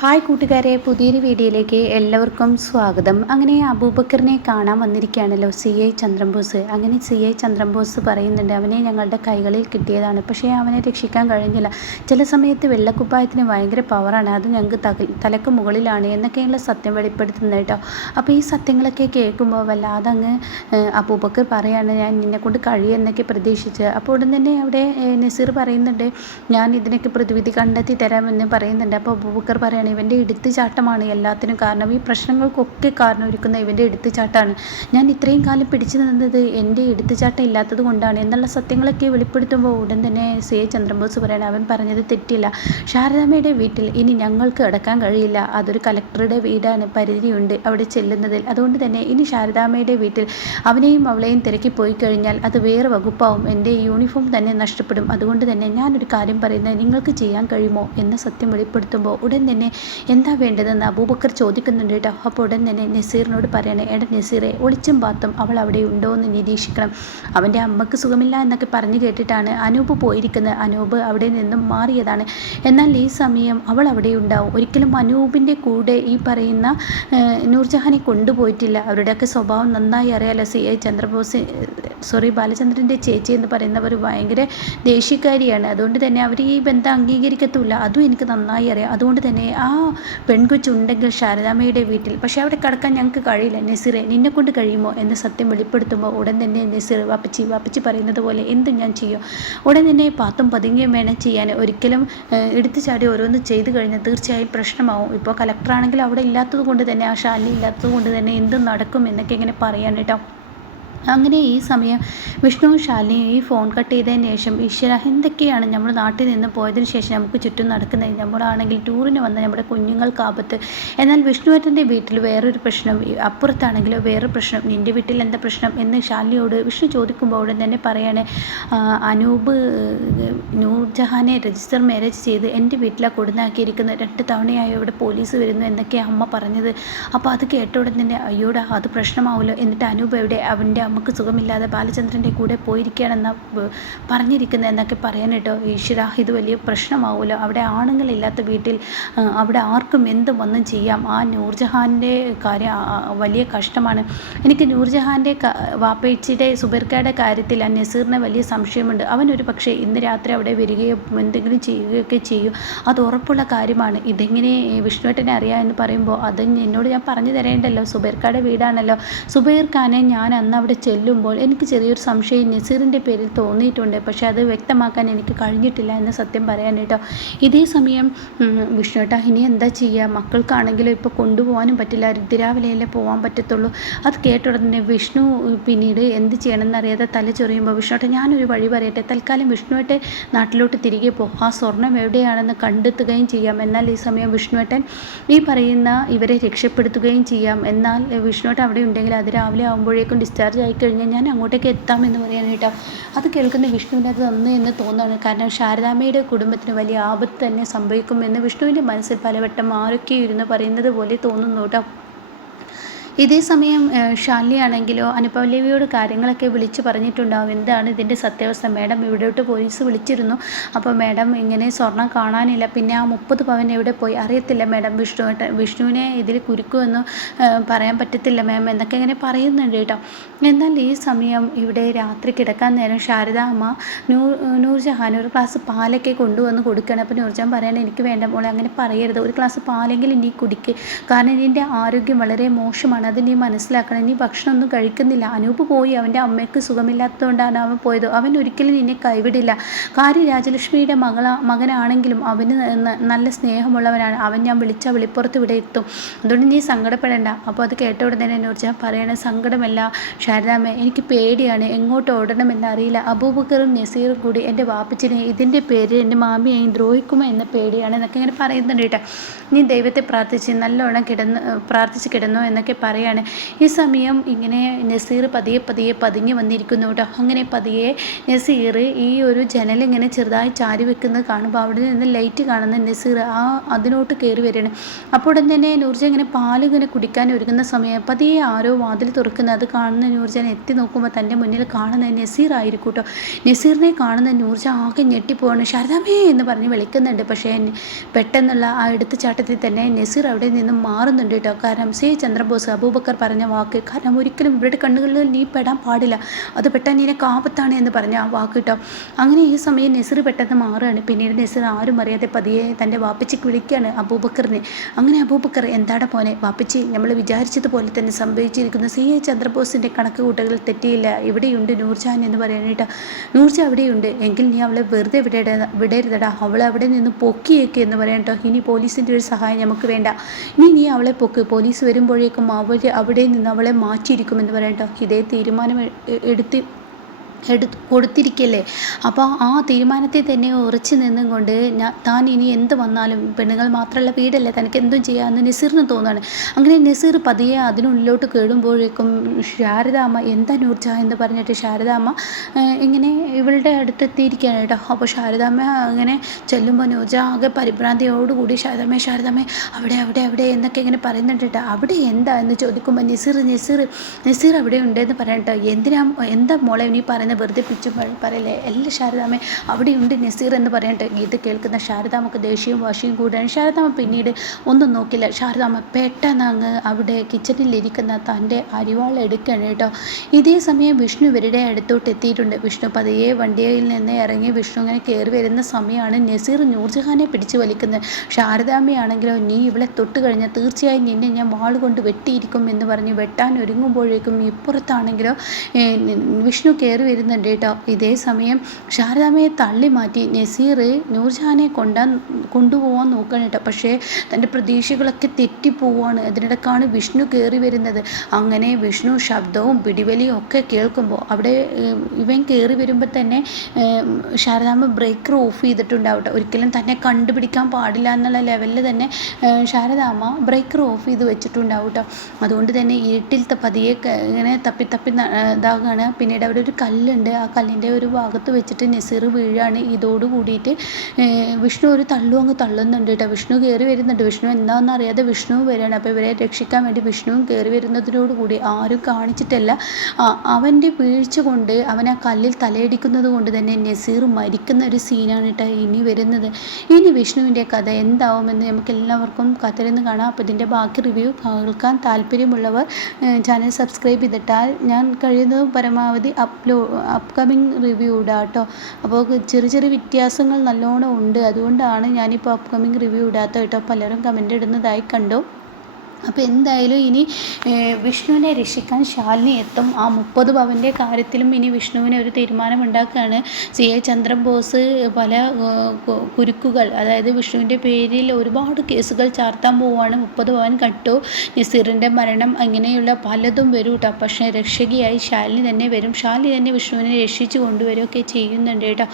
Hi കൂട്ടുകാരെ പുതിയൊരു വീഡിയോയിലേക്ക് എല്ലാവർക്കും സ്വാഗതം. അങ്ങനെ അബൂബക്കറിനെ കാണാൻ വന്നിരിക്കുകയാണല്ലോ സി ഐ ചന്ദ്രബോസ്. അങ്ങനെ സി ഐ ചന്ദ്രബോസ് പറയുന്നുണ്ട് അവനെ ഞങ്ങളുടെ കൈകളിൽ കിട്ടിയതാണ്. പക്ഷേ അവനെ രക്ഷിക്കാൻ കഴിഞ്ഞില്ല. ചില സമയത്ത് വെള്ളക്കുപ്പായത്തിന് ഭയങ്കര പവറാണ് അത് ഞങ്ങൾക്ക് തലക്ക് മുകളിലാണ് എന്നൊക്കെയുള്ള സത്യം വെളിപ്പെടുത്തുന്നത് കേട്ടോ. അപ്പോൾ ഈ സത്യങ്ങളൊക്കെ കേൾക്കുമ്പോൾ വല്ലാതെ അങ്ങ് അബൂബക്കർ പറയാണ് ഞാൻ നിന്നെക്കൊണ്ട് കഴിയുമെന്നൊക്കെ പ്രതീക്ഷിച്ച്. അപ്പോൾ ഉടൻ തന്നെ അവിടെ നസീർ പറയുന്നുണ്ട് ഞാൻ ഇതിനൊക്കെ പ്രതിവിധി കണ്ടെത്തി തരാമെന്ന് പറയുന്നുണ്ട്. അപ്പോൾ അബൂബക്കർ പറയാണ് ഇവന്റെ എടുത്തുചാട്ടമാണ് എല്ലാത്തിനും കാരണം. ഈ പ്രശ്നങ്ങൾക്കൊക്കെ കാരണം ഒരുക്കുന്ന ഇവന്റെ എടുത്തുചാട്ടമാണ് ഞാൻ ഇത്രയും കാലം പിടിച്ചു നിന്നത് എന്റെ എടുത്തുചാട്ടം ഇല്ലാത്തത് കൊണ്ടാണ് എന്നുള്ള സത്യങ്ങളൊക്കെ വെളിപ്പെടുത്തുമ്പോൾ ഉടൻ തന്നെ സി. എ. ചന്ദ്രബോസ് പറയണം അവൻ പറഞ്ഞത് തെറ്റില്ല. ശാരദാമ്മയുടെ വീട്ടിൽ ഇനി ഞങ്ങൾക്ക് അടക്കാൻ കഴിയില്ല. അതൊരു കലക്ടറുടെ വീടാണ് പരിധിയുണ്ട് അവിടെ ചെല്ലുന്നതിൽ. അതുകൊണ്ട് തന്നെ ഇനി ശാരദാമ്മയുടെ വീട്ടിൽ അവനെയും അവളെയും തിരക്കി പോയി കഴിഞ്ഞാൽ അത് വേറെ വകുപ്പാവും. എന്റെ യൂണിഫോം തന്നെ നഷ്ടപ്പെടും. അതുകൊണ്ട് തന്നെ ഞാനൊരു കാര്യം പറയുന്നത് നിങ്ങൾക്ക് ചെയ്യാൻ കഴിയുമോ? എന്ന സത്യം വെളിപ്പെടുത്തുമ്പോൾ ഉടൻ തന്നെ എന്താ വേണ്ടതെന്ന് അബൂബക്കർ ചോദിക്കുന്നുണ്ട് കേട്ടോ. അപ്പോൾ ഉടൻ തന്നെ നസീറിനോട് പറയണേ എടാ നസീറെ ഒളിച്ചും പാത്തും അവൾ അവിടെ ഉണ്ടോ എന്ന് നിരീക്ഷിക്കണം. അവന്റെ അമ്മയ്ക്ക് സുഖമില്ല എന്നൊക്കെ പറഞ്ഞു കേട്ടിട്ടാണ് അനൂപ് പോയിരിക്കുന്നത്. അനൂപ് അവിടെ നിന്നും മാറിയതാണ്. എന്നാൽ ഈ സമയം അവൾ അവിടെ ഉണ്ടാവും. ഒരിക്കലും അനൂപിന്റെ കൂടെ ഈ പറയുന്ന നൂർജഹാനെ കൊണ്ടുപോയിട്ടില്ല. അവരുടെയൊക്കെ സ്വഭാവം നന്നായി അറിയാലോ. സി. ഐ. ചന്ദ്രബോസ് സോറി ബാലചന്ദ്രന്റെ ചേച്ചി എന്ന് പറയുന്നവർ ഭയങ്കര ദേഷ്യക്കാരിയാണ്. അതുകൊണ്ട് തന്നെ അവർ ഈ ബന്ധം അംഗീകരിക്കത്തുമില്ല. അതും എനിക്ക് നന്നായി അറിയാം. അതുകൊണ്ട് തന്നെ ആ പെൺകൊച്ചുണ്ടെങ്കിൽ ശാരദാമ്മയുടെ വീട്ടിൽ. പക്ഷേ അവിടെ കടക്കാൻ ഞങ്ങൾക്ക് കഴിയില്ല. നസീറെ നിന്നെ കൊണ്ട് കഴിയുമോ എന്ന് സത്യം വെളിപ്പെടുത്തുമ്പോൾ ഉടൻ തന്നെ നസീർ വാപ്പച്ചി വാപ്പച്ചി പറയുന്നത് പോലെ എന്തും ഞാൻ ചെയ്യും? ഉടൻ തന്നെ പാത്തും പതുങ്ങിയും വേണം ചെയ്യാൻ. ഒരിക്കലും എടുത്തു ചാടി ഓരോന്ന് ചെയ്തു കഴിഞ്ഞാൽ തീർച്ചയായും പ്രശ്നമാവും. ഇപ്പോൾ കലക്ടറാണെങ്കിൽ അവിടെ ഇല്ലാത്തത് കൊണ്ട് തന്നെ ആ ശാലി ഇല്ലാത്തത് കൊണ്ട് തന്നെ എന്തും നടക്കും എന്നൊക്കെ ഇങ്ങനെ പറയാൻ കേട്ടോ. അങ്ങനെ ഈ സമയം വിഷ്ണു ശാലിനിയും ഈ ഫോൺ കട്ട് ചെയ്തതിന് ശേഷം ഈശ്വര എന്തൊക്കെയാണ് നമ്മൾ നാട്ടിൽ നിന്ന് പോയതിന് ശേഷം നമുക്ക് ചുറ്റും നടക്കുന്നത്? നമ്മളാണെങ്കിൽ ടൂറിന് വന്ന നമ്മുടെ കുഞ്ഞുങ്ങൾക്ക് ആപത്ത്. എന്നാൽ വിഷ്ണുവേട്ടന്റെ വീട്ടിൽ വേറൊരു പ്രശ്നം അപ്പുറത്താണെങ്കിലും വേറെ പ്രശ്നം. നിന്റെ വീട്ടിൽ എന്താ പ്രശ്നം? എന്ന് ശാലിനിയോട് വിഷ്ണു ചോദിക്കുമ്പോൾ ഉടൻ തന്നെ പറയാണ് "ആ, അനൂപ് നൂർജഹാനെ രജിസ്റ്റർ മാരേജ് ചെയ്ത് എന്റെ വീട്ടിലാണ് കൊടുന്നാക്കിയിരിക്കുന്നത്. രണ്ട് തവണയായി ഇവിടെ പോലീസ് വരുന്നു എന്നൊക്കെയാണ് അമ്മ പറഞ്ഞത്. അപ്പോൾ അത് കേട്ട ഉടൻ തന്നെ അയ്യോടാ അത് പ്രശ്നമാവുമല്ലോ എന്നിട്ട് അനൂപ് എവിടെ? അവന്റെ അമ്മയ്ക്ക് സുഖമില്ലാതെ ബാലചന്ദ്രന്റെ കൂടെ പോയിരിക്കുകയാണെന്നാ പറഞ്ഞിരിക്കുന്നത് എന്നൊക്കെ പറയാൻ കേട്ടോ ഈശ്വര. ഇത് വലിയ പ്രശ്നമാവുമല്ലോ അവിടെ ആണുങ്ങളില്ലാത്ത വീട്ടിൽ അവിടെ ആർക്കും എന്തും വന്നും ചെയ്യാം. ആ നൂർജഹാന്റെ കാര്യം വലിയ കഷ്ടമാണ്. എനിക്ക് നൂർജഹാന്റെ വാപ്പേച്ചിയുടെ സുബർക്കയുടെ കാര്യത്തിൽ ആ നസീറിന് വലിയ സംശയമുണ്ട്. അവൻ ഒരു പക്ഷേ ഇന്ന് രാത്രി അവിടെ വരികയോ എന്തെങ്കിലും ചെയ്യുകയൊക്കെ ചെയ്യും. അത് ഉറപ്പുള്ള കാര്യമാണ്. ഇതെങ്ങനെ വിഷ്ണുവേട്ടനെ അറിയാം എന്ന് പറയുമ്പോൾ അത് എന്നോട് ഞാൻ പറഞ്ഞു തരേണ്ടല്ലോ. സുബേർക്കാടെ വീടാണല്ലോ. സുബൈർ ഖാനെ ഞാൻ അന്ന് അവിടെ ചെല്ലുമ്പോൾ എനിക്ക് ചെറിയൊരു സംശയം നസീറിന്റെ പേരിൽ തോന്നിയിട്ടുണ്ട്. പക്ഷേ അത് വ്യക്തമാക്കാൻ എനിക്ക് കഴിഞ്ഞിട്ടില്ല എന്ന് സത്യം പറയാൻ ഇതേ സമയം വിഷ്ണുട്ടാ വിഷ്ണുവേട്ട ഇനി എന്താ ചെയ്യുക മക്കൾക്കാണെങ്കിലും ഇപ്പോൾ കൊണ്ടുപോകാനും പറ്റില്ല. രുദ്രാവിലയല്ലേ പോകാൻ പറ്റത്തുള്ളൂ. അത് കേട്ട ഉടനെ വിഷ്ണു പിന്നീട് എന്ത് ചെയ്യണമെന്നറിയാതെ തല ചൊറിയുമ്പോൾ വിഷ്ണുട്ട ഞാനൊരു വഴി പറയട്ടെ? തൽക്കാലം വിഷ്ണുവേട്ടൻ നാട്ടിലോട്ട് തിരികെ പോകും ആ സ്വർണം എവിടെയാണെന്ന് കണ്ടെത്തുകയും ചെയ്യാം. എന്നാൽ ഈ സമയം വിഷ്ണുവേട്ടൻ ഈ പറയുന്ന ഇവരെ രക്ഷപ്പെടുത്തുകയും ചെയ്യാം. എന്നാൽ വിഷ്ണുവേട്ടൻ അവിടെ ഉണ്ടെങ്കിൽ അത് രാവിലെ ആകുമ്പോഴേക്കും ഡിസ്ചാർജ് ആയി കഴിഞ്ഞാൽ ഞാൻ അങ്ങോട്ടേക്ക് എത്താം എന്ന് കേട്ടോ. അത് കേൾക്കുന്ന വിഷ്ണുവിന് അത് തന്നെ എന്ന് തോന്നുകയാണ്. കാരണം ശാരദാമ്മയുടെ കുടുംബത്തിന് വലിയ ആപത്ത് തന്നെ സംഭവിക്കുമെന്ന് വിഷ്ണുവിന്റെ മനസ്സിൽ പലവട്ടം ആരൊക്കെ ഇരുന്ന് പറയുന്നത് പോലെ തോന്നുന്നു കേട്ടോ. ഇതേ സമയം ഷാലിയാണെങ്കിലോ ഷാലിനിയാണെങ്കിലോ അനുപല്ലവിയോട് കാര്യങ്ങളൊക്കെ വിളിച്ച് പറഞ്ഞിട്ടുണ്ടാവും. എന്താണ് ഇതിന്റെ സത്യാവസ്ഥ? മാഡം ഇവിടോട്ട് പോലീസ് വിളിച്ചിരുന്നു. അപ്പോൾ മാഡം ഇങ്ങനെ സ്വർണം കാണാനില്ല. പിന്നെ ആ മുപ്പത് പവൻ എവിടെ പോയി? അറിയത്തില്ല മാഡം. വിഷ്ണു വിഷ്ണുവിനെ ഇതിൽ കുരുക്കുമെന്ന് പറയാൻ പറ്റത്തില്ല മാം എന്നൊക്കെ ഇങ്ങനെ പറയുന്നുണ്ട് കേട്ടോ. എന്നാൽ ഈ സമയം ഇവിടെ രാത്രി കിടക്കാൻ നേരം ശാരദ അമ്മ നൂർ നൂർജഹാൻ ഒരു ഗ്ലാസ് പാലൊക്കെ കൊണ്ടുവന്ന് കൊടുക്കണം അപ്പോൾ നൂർജഹാൻ പറയണം എനിക്ക് വേണ്ട മോളെ അങ്ങനെ പറയരുത്. ഒരു ഗ്ലാസ് പാലെങ്കിലും നീ കുടിക്ക്. കാരണം നിന്റെ ആരോഗ്യം വളരെ മോശമാണ്. അത് നീ മനസ്സിലാക്കണം. നീ ഭക്ഷണമൊന്നും കഴിക്കുന്നില്ല. അനൂപ് പോയി അവന്റെ അമ്മയ്ക്ക് സുഖമില്ലാത്തതുകൊണ്ടാണ് അവൻ പോയത്. അവൻ ഒരിക്കലും നിന്നെ കൈവിടില്ല. കാര്യം രാജലക്ഷ്മിയുടെ മകള മകനാണെങ്കിലും അവന് നല്ല സ്നേഹമുള്ളവനാണ്. അവൻ ഞാൻ വിളിച്ച വിളിപ്പുറത്ത് ഇവിടെ എത്തും. അതുകൊണ്ട് നീ സങ്കടപ്പെടേണ്ട. അപ്പോൾ അത് കേട്ട ഉടനെ തന്നെ ഞാൻ പറയണ സങ്കടമല്ല ശാരദാമ്മ എനിക്ക് പേടിയാണ്. എങ്ങോട്ട് ഓടണമെന്ന് അറിയില്ല. അബൂബക്കറും നസീറും കൂടി എന്റെ വാപ്പച്ചിനെ ഇതിന്റെ പേര് എന്റെ മാമിയെയും ദ്രോഹിക്കുമോ എന്ന പേടിയാണ് എന്നൊക്കെ ഇങ്ങനെ പറയുന്നുണ്ട് കേട്ടോ. നീ ദൈവത്തെ പ്രാർത്ഥിച്ച് നല്ലോണം കിടന്ന് പ്രാർത്ഥിച്ച് കിടന്നു എന്നൊക്കെ പറയും പറയാണ് ഈ സമയം ഇങ്ങനെ നസീർ പതിയെ പതിയെ പതുങ്ങി വന്നിരിക്കുന്നു കേട്ടോ അങ്ങനെ പതിയെ നസീർ ഈ ഒരു ജനൽ ഇങ്ങനെ ചെറുതായി ചാരി വെക്കുന്നത് കാണുമ്പോൾ അവിടെ നിന്ന് ലൈറ്റ് കാണുന്ന നസീർ ആ അതിനോട്ട് കയറി വരികയാണ്. അപ്പോൾ ഉടൻ തന്നെ നൂർജ ഇങ്ങനെ പാൽ ഇങ്ങനെ കുടിക്കാൻ ഒരുങ്ങുന്ന സമയം പതിയെ ആരോ വാതിൽ തുറക്കുന്നത് അത് കാണുന്ന നൂർജൻ എത്തി നോക്കുമ്പോൾ തന്റെ മുന്നിൽ കാണുന്ന നസീർ ആയിരിക്കും കേട്ടോ നസീറിനെ കാണുന്ന നൂർജ ആകെ ഞെട്ടിപ്പോവാണ്. ശാരദാമേ എന്ന് പറഞ്ഞ് വിളിക്കുന്നുണ്ട്. പക്ഷേ പെട്ടെന്നുള്ള ആ എടുത്തുചാട്ടത്തിൽ തന്നെ നസീർ അവിടെ നിന്നും മാറുന്നുണ്ട് കേട്ടോ കാരണം സി. ചന്ദ്രബോസ് അബൂബക്കർ പറഞ്ഞ വാക്ക് കാരണം ഒരിക്കലും ഇവരുടെ കണ്ണുകളിൽ നീ പെടാൻ പാടില്ല. അത് പെട്ടെന്ന് നിനക്ക് ആപത്താണ് എന്ന് പറഞ്ഞ ആ വാക്ക് കേട്ടോ. അങ്ങനെ ഈ സമയം നെസിർ പെട്ടെന്ന് മാറുകയാണ്. പിന്നീട് നെസിർ ആരും അറിയാതെ പതിയെ തന്റെ വാപ്പച്ചിക്ക് വിളിക്കുകയാണ് അബൂബക്കറിനെ. അങ്ങനെ അബൂബക്കർ എന്താടാ പോനെ വാപ്പച്ചി നമ്മൾ വിചാരിച്ചതുപോലെ തന്നെ സംഭവിച്ചിരിക്കുന്നു. സി. എ. ചന്ദ്രബോസിന്റെ കണക്ക് കൂട്ടുകൾ തെറ്റിയില്ല. ഇവിടെയുണ്ട് നൂർജാൻ എന്ന് പറയാനായിട്ട് നൂർജ അവിടെയുണ്ട്. എങ്കിൽ നീ അവളെ വെറുതെ വിടേട വിടരുതടാ. അവളെ അവിടെ നിന്ന് പൊക്കിയേക്ക് എന്ന് പറയാട്ടോ ഇനി പോലീസിന്റെ ഒരു സഹായം നമുക്ക് വേണ്ട. ഇനി നീ അവളെ പൊക്ക്. പോലീസ് വരുമ്പോഴേക്കും അവർ അവിടെ നിന്ന് അവളെ മാറ്റിയിരിക്കുമെന്ന് പറയട്ടോ ഇതേ തീരുമാനം എടുത്ത് എടു കൊടുത്തിരിക്കല്ലേ? അപ്പോൾ ആ തീരുമാനത്തെ തന്നെ ഉറച്ചു നിന്നും കൊണ്ട് ഞാൻ താൻ ഇനി എന്ത് വന്നാലും പെണ്ണുങ്ങൾ മാത്രമല്ല വീടല്ലേ തനിക്ക് എന്തും ചെയ്യാമെന്ന് നസീറിന് തോന്നുകയാണ് അങ്ങനെ നസീർ പതിയെ അതിനുള്ളിലോട്ട് കേടുമ്പോഴേക്കും ശാരദാമ്മ എന്താ നൂർജ? എന്ന് പറഞ്ഞിട്ട് ശാരദാമ്മ ഇങ്ങനെ ഇവളുടെ അടുത്തെത്തിയിരിക്കുകയാണ് കേട്ടോ. അപ്പോൾ ശാരദാമ്മ അങ്ങനെ ചെല്ലുമ്പോൾ നൂർജ ആകെ പരിഭ്രാന്തിയോടുകൂടി ശാരദാമ്മ ശാരദാമ്മ അവിടെ അവിടെ അവിടെ എന്നൊക്കെ ഇങ്ങനെ പറയുന്നുണ്ട് കേട്ടോ. അവിടെ എന്താ? എന്ന് ചോദിക്കുമ്പോൾ നസീർ നസീർ നസീർ അവിടെ ഉണ്ടെന്ന് പറയട്ടോ എന്തിനാ എന്താ മോളെ നീ പറയുന്നത് വെറുതെ പിച്ചു പറയല്ലേ? എല്ലാ ശാരദാമ്മേ അവിടെയുണ്ട് നസീർ എന്ന് പറയട്ടെ ഇത് കേൾക്കുന്ന ശാരദാമ്മക്ക് ദേഷ്യവും വാശിയും കൂടാണ്. ശാരദാമ്മ പിന്നീട് ഒന്നും നോക്കില്ല. ശാരദാമ്മ പെട്ടെന്ന് അങ്ങ് അവിടെ കിച്ചണിലിരിക്കുന്ന തന്റെ അരിവാൾ എടുക്കുകയാണ് കേട്ടോ. ഇതേ സമയം വിഷ്ണു ഇവരുടെ അടുത്തോട്ട് എത്തിയിട്ടുണ്ട്. വിഷ്ണു പതിയെ വണ്ടിയിൽ നിന്ന് ഇറങ്ങി വിഷ്ണു ഇങ്ങനെ കയറി വരുന്ന സമയമാണ് നസീർ നൂർജഹാനെ പിടിച്ചു വലിക്കുന്നത്. ശാരദാമ്മയാണെങ്കിലോ നീ ഇവളെ തൊട്ട് കഴിഞ്ഞാൽ തീർച്ചയായും നിന്നെ ഞാൻ വാൾ കൊണ്ട് വെട്ടിയിരിക്കും എന്ന് പറഞ്ഞ് വെട്ടാൻ ഒരുങ്ങുമ്പോഴേക്കും ഇപ്പുറത്താണെങ്കിലോ വിഷ്ണു കയറി വരുന്നുണ്ട് കേട്ടോ ഇതേ സമയം ശാരദാമ്മയെ തള്ളി മാറ്റി നസീർ നൂർജഹാനെ കൊണ്ടാ കൊണ്ടുപോകാൻ നോക്കുകയാണ് കേട്ടോ പക്ഷേ തന്റെ പ്രതീക്ഷകളൊക്കെ തെറ്റിപ്പോവാണ്. അതിനിടക്കാണ് വിഷ്ണു കയറി വരുന്നത്. അങ്ങനെ വിഷ്ണു ശബ്ദവും പിടിവലിയും ഒക്കെ കേൾക്കുമ്പോൾ അവിടെ ഇവൻ കയറി വരുമ്പോൾ തന്നെ ശാരദാമ്മ ബ്രേക്കർ ഓഫ് ചെയ്തിട്ടുണ്ടാവട്ടെ. ഒരിക്കലും തന്നെ കണ്ടുപിടിക്കാൻ പാടില്ല എന്നുള്ള ലെവലിൽ തന്നെ ശാരദാമ്മ ബ്രേക്കർ ഓഫ് ചെയ്ത് വെച്ചിട്ടുണ്ടാവും കേട്ടോ അതുകൊണ്ട് തന്നെ ഇരുട്ടിൽ പതിയെ ഇങ്ങനെ തപ്പി തപ്പി ഇതാകാണ്. പിന്നീട് അവിടെ ഒരു കല്ലുണ്ട് ആ കല്ലിന്റെ ഒരു ഭാഗത്ത് വെച്ചിട്ട് നസീർ വീഴാണ്. ഇതോട് കൂടിയിട്ട് വിഷ്ണു ഒരു തള്ളു അങ്ങ് തള്ളുന്നുണ്ട് കേട്ടോ വിഷ്ണു കയറി വരുന്നുണ്ട്. വിഷ്ണു എന്താണെന്ന് അറിയാതെ വിഷ്ണു വരികയാണ് അപ്പോൾ ഇവരെ രക്ഷിക്കാൻ വേണ്ടി വിഷ്ണുവും കയറി വരുന്നതിനോട് കൂടി ആരും കാണിച്ചിട്ടല്ല. അവന്റെ വീഴ്ച കൊണ്ട് അവൻ ആ കല്ലിൽ തലയിടിക്കുന്നത് കൊണ്ട് തന്നെ നസീർ മരിക്കുന്ന ഒരു സീനാണ് കേട്ടോ ഇനി വരുന്നത്. ഇനി വിഷ്ണുവിന്റെ കഥ എന്താവുമെന്ന് നമുക്ക് എല്ലാവർക്കും കഥയിൽനിന്ന് കാണാം. അപ്പോൾ ഇതിന്റെ ബാക്കി റിവ്യൂ കേൾക്കാൻ താല്പര്യമുള്ളവർ ചാനൽ സബ്സ്ക്രൈബ് ചെയ്തിട്ടാൽ ഞാൻ കഴിയുന്നതും പരമാവധി അപ്ലോ അപ്കമിങ് റിവ്യൂ ഇടാം കേട്ടോ. അപ്പോൾ ചെറിയ ചെറിയ വ്യത്യാസങ്ങൾ നല്ലോണം ഉണ്ട്. അതുകൊണ്ടാണ് ഞാനിപ്പോൾ അപ്കമിങ് റിവ്യൂ ഇടാത്തത് കേട്ടോ. പലരും കമന്റ് ഇടുന്നതായി കണ്ടു. അപ്പോൾ എന്തായാലും ഇനി വിഷ്ണുവിനെ രക്ഷിക്കാൻ ശാലിനി എത്തും. ആ മുപ്പത് പവന്റെ കാര്യത്തിലും ഇനി വിഷ്ണുവിന് ഒരു തീരുമാനം ഉണ്ടാക്കുകയാണ് സി എ ചന്ദ്രൻ ബോസ് പല കുരുക്കുകൾ അതായത് വിഷ്ണുവിന്റെ പേരിൽ ഒരുപാട് കേസുകൾ ചാർത്താൻ പോവുകയാണ്. മുപ്പത് പവൻ കട്ടു. നസീറിന്റെ മരണം അങ്ങനെയുള്ള പലതും വരും കേട്ടോ പക്ഷേ രക്ഷകിയായി ശാലിനി തന്നെ വരും. ശാലിനി തന്നെ വിഷ്ണുവിനെ രക്ഷിച്ചു കൊണ്ടുവരികയൊക്കെ ചെയ്യുന്നുണ്ട് കേട്ടോ.